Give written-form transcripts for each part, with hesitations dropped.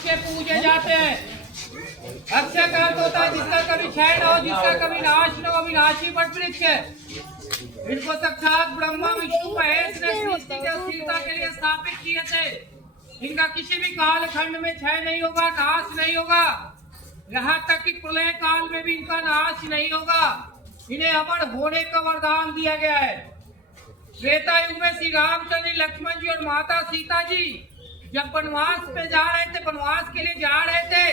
से पूजे जाते हैं। अक्षय का अर्थ होता है जिसका कभी क्षय न हो, जिसका कभी नाश न हो, विनाशी वट वृक्ष है। इनको साक्षात ब्रह्मा विष्णु महेश ने सृष्टि की स्थिरता के लिए स्थापित किए थे। इनका किसी भी काल खंड में क्षय नहीं होगा, नाश नहीं होगा, यहाँ तक कि प्रलय काल में भी इनका नाश नहीं होगा। इन्हें अमर होने का वरदान दिया गया है। त्रेता युग में श्री रामचंद्र जी, लक्ष्मण जी और माता सीता जी जब वनवास पे जा रहे थे, वनवास के लिए जा रहे थे,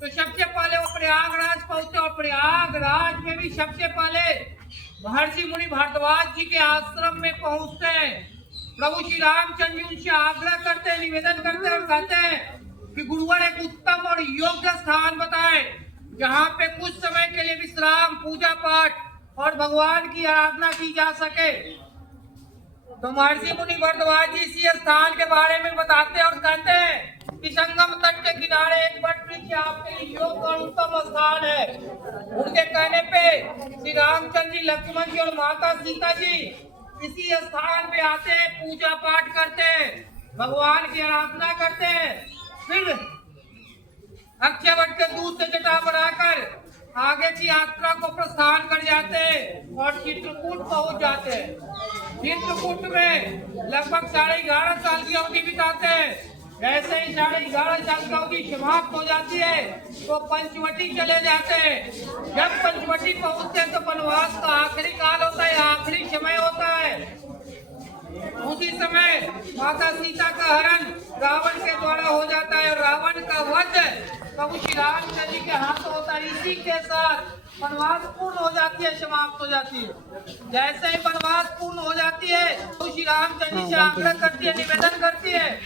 तो सबसे पहले वो प्रयागराज पहुंचे और प्रयागराज में भी सबसे पहले महर्षि मुनि भारद्वाज जी के आश्रम में पहुंचते हैं। प्रभु श्री रामचंद्र जी उनसे आग्रह करते हैं, निवेदन करते हैं और कहते हैं कि गुरुवर एक उत्तम और योग्य स्थान बताएं जहाँ पे कुछ समय के लिए विश्राम, पूजा पाठ और भगवान की आराधना की जा सके। तो महर्षि मुनि भारद्वाज जी इसी स्थान के बारे में बताते हैं और कहते हैं कि संगम तट के किनारे एक वट वृक्ष आपके लिए योग्य और उत्तम स्थान है। उनके कहने पे श्री रामचंद्र जी, लक्ष्मण जी और माता सीता जी इसी स्थान पे आते हैं, पूजा पाठ करते हैं, भगवान की आराधना करते हैं। फिर अक्षय वट के दूध से जटा बनाकर आगे की यात्रा को प्रस्थान कर जाते हैं और चित्रकूट पहुंच जाते हैं। चित्रकूट में लगभग 11.5 साल की अवधि बिताते हैं। जैसे ही 11.5 साल की अवधि समाप्त हो जाती है तो पंचवटी चले जाते हैं। जब पंचवटी पहुंचते हैं तो वनवास का आखिरी काल होता है, आखिरी समय होता है। उसी समय माता सीता का हरण रावण के द्वारा हो जाता है और रावण का वध प्रभु श्री रामचंद्र जी के हाथ होता है। इसी के साथ वनवास पूर्ण हो जाती है, समाप्त हो जाती है। जैसे ही वनवास पूर्ण हो जाती है तो श्री रामचंद्र जी से आग्रह करती है, निवेदन करती है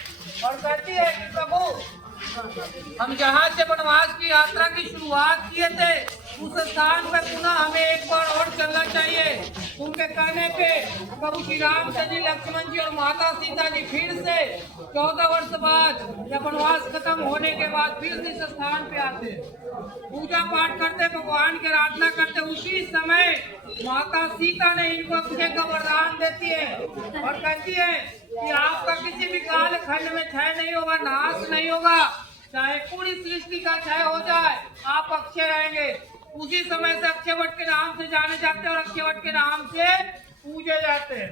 और कहती है कि प्रभु हम जहाँ से वनवास की यात्रा की शुरुआत किए थे उस स्थान पर पुनः हमें एक बार और चलना चाहिए। उनके कहने पे प्रभु श्री रामचंद्र जी, लक्ष्मण जी और माता सीता जी फिर से 14 वर्ष बाद जब वनवास खत्म होने के बाद फिर से इस स्थान पे आते, पूजा पाठ करते, भगवान की आराधना करते। उसी समय माता सीता ने इनको अक्षय का वरदान देती है और कहती है कि आपका किसी भी काल खंड में क्षय नहीं होगा, नाश नहीं होगा, चाहे पूरी सृष्टि का क्षय हो जाए, आप अक्षय रहेंगे। उसी समय से अक्षय वट के नाम से जाने जाते हैं और अक्षय वट के नाम से पूजे जाते हैं।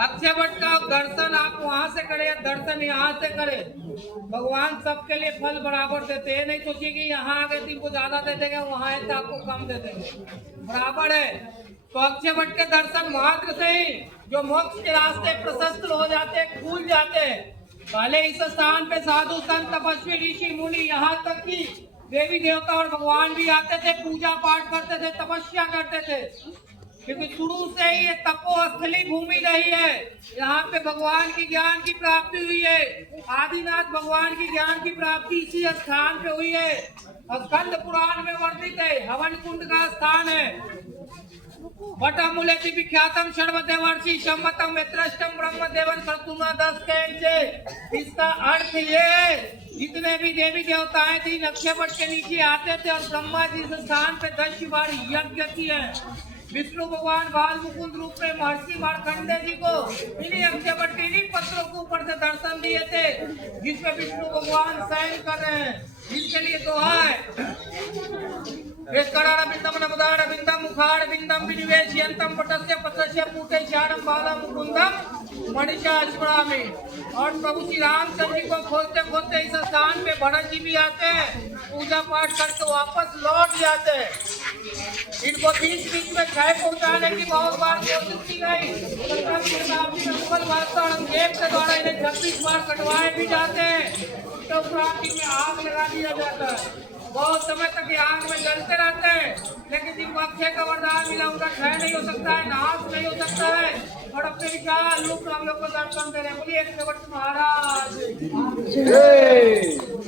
अक्षय वट का दर्शन आप वहां से करें या दर्शन यहाँ से करें, भगवान सबके लिए फल बराबर देते हैं। नहीं सोचिए कि यहाँ आ गए तो इनको ज्यादा दे देंगे, वहाँ है तो आपको कम दे देंगे, बराबर है। तो अक्षय वट के दर्शन मात्र से ही जो मोक्ष के रास्ते प्रशस्त हो जाते हैं, खुल जाते हैं। पहले इस स्थान पे साधु संत, तपस्वी, ऋषि मुनि, यहाँ तक कि देवी देवता और भगवान भी आते थे, पूजा पाठ करते थे, तपस्या करते थे, क्योंकि शुरू से ही ये तपोस्थली भूमि रही है। यहाँ पे भगवान की ज्ञान की प्राप्ति हुई है। आदिनाथ भगवान की ज्ञान की प्राप्ति इसी स्थान पे हुई है। स्कंद पुराण में वर्णित है, हवन कुंड का स्थान है। वटमूलेति विख्यातम सर्वदेवर्षि सम्मतम वेत्रष्टम ब्रह्मदेवन कर्तुना 10 से। इसका अर्थ ये, जितने भी देवी देवताएं थी अक्षय वट के नीचे आते थे और ब्रह्मा जी इस स्थान पे 10 बार यज्ञ किए। विष्णु भगवान बाल मुकुंद रूप में महर्षि मार्कंडेय जी को इन्हीं अक्षय वट के इन्हीं पत्रों के ऊपर से दर्शन दिए थे, जिसमें विष्णु भगवान शयन कर रहे हैं। इनके लिए दोहा है, वेस्करारविंदम नमदारविंदम मुखारविंदम विनिवेशयंतम पटस्य पत्रस्य पूटे चारम बाला मुकुंदम मणिषा स्मरामि। और प्रभु श्री रामचंद्र जी को खोजते खोजते इस स्थान पे भरत जी भी आते हैं, पूजा पाठ करके वापस लौट जाते हैं। इनको बीच बीच में क्षय पहुंचाने की बहुत बार कोशिश की गई, मुगल बादशाह औरंगजेब के द्वारा इन्हें 26 बार कटवाए भी जाते हैं। उसके उपरांत इनमें आग लगा दिया जाता है, बहुत समय तक ये आग में जलते रहते हैं। लेकिन जिनको अक्षय का वरदान मिला उनका क्षय नहीं हो सकता है, नाश नहीं हो सकता है और अपने विशाल रूप में हम लोग को दर्शन दे रहे हैं। बोलिए अक्षय वट महाराज।